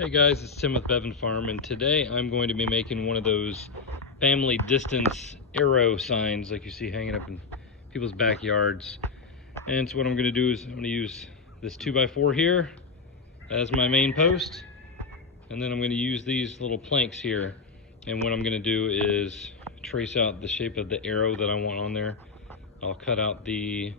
Hey guys, it's Tim with Bevan Farm, and today I'm going to be making one of those family distance arrow signs like you see hanging up in people's backyards. And so what I'm going to do is I'm going to use this 2x4 here as my main post, and then I'm going to use these little planks here. And what I'm going to do is trace out the shape of the arrow that I want on there. I'll cut out the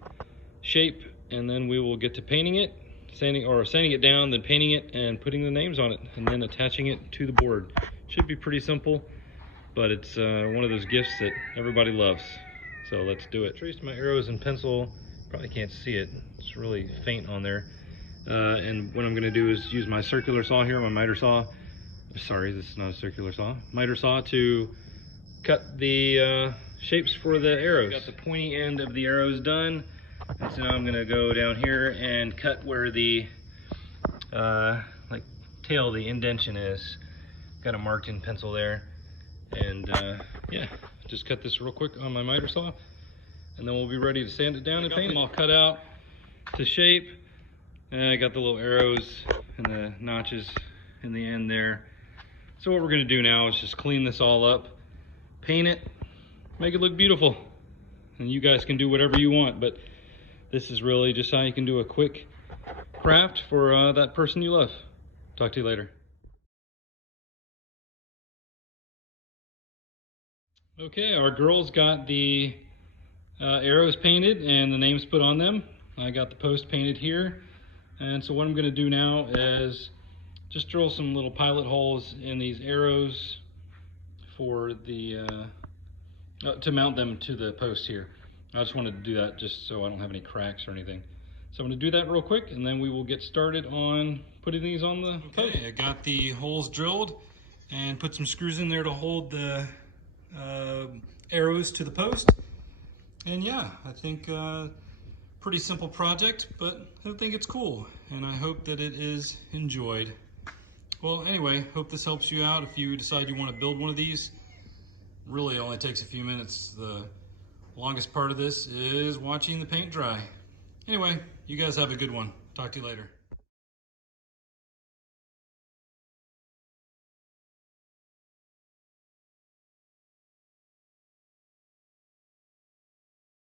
shape, and then we will get to painting it. Sanding it down, then painting it and putting the names on it, and then attaching it to the board. Should be pretty simple, but it's one of those gifts that everybody loves. So let's do it. I traced my arrows in pencil. Probably can't see it. It's really faint on there. And what I'm going to do is use my circular saw here, my miter saw. Sorry, this is not a circular saw. Miter saw to cut the shapes for the arrows. Got the pointy end of the arrows done. And so now I'm going to go down here and cut where the tail, the indentation is. Got it marked in pencil there. And yeah, just cut this real quick on my miter saw, and then we'll be ready to sand it down and paint them all cut out to shape. And I got the little arrows and the notches in the end there. So what we're going to do now is just clean this all up, paint it, make it look beautiful, and you guys can do whatever you want, but this is really just how you can do a quick craft for that person you love. Talk to you later. Okay, our girls got the arrows painted and the names put on them. I got the post painted here. And so what I'm going to do now is just drill some little pilot holes in these arrows for the to mount them to the post here. I just wanted to do that just so I don't have any cracks or anything. So I'm going to do that real quick, and then we will get started on putting these on the post. I got the holes drilled and put some screws in there to hold the arrows to the post. And yeah, I think pretty simple project, but I think it's cool, and I hope that it is enjoyed. Well, anyway, hope this helps you out if you decide you want to build one of these. Really only takes a few minutes. The longest part of this is watching the paint dry. Anyway, you guys have a good one. Talk to you later.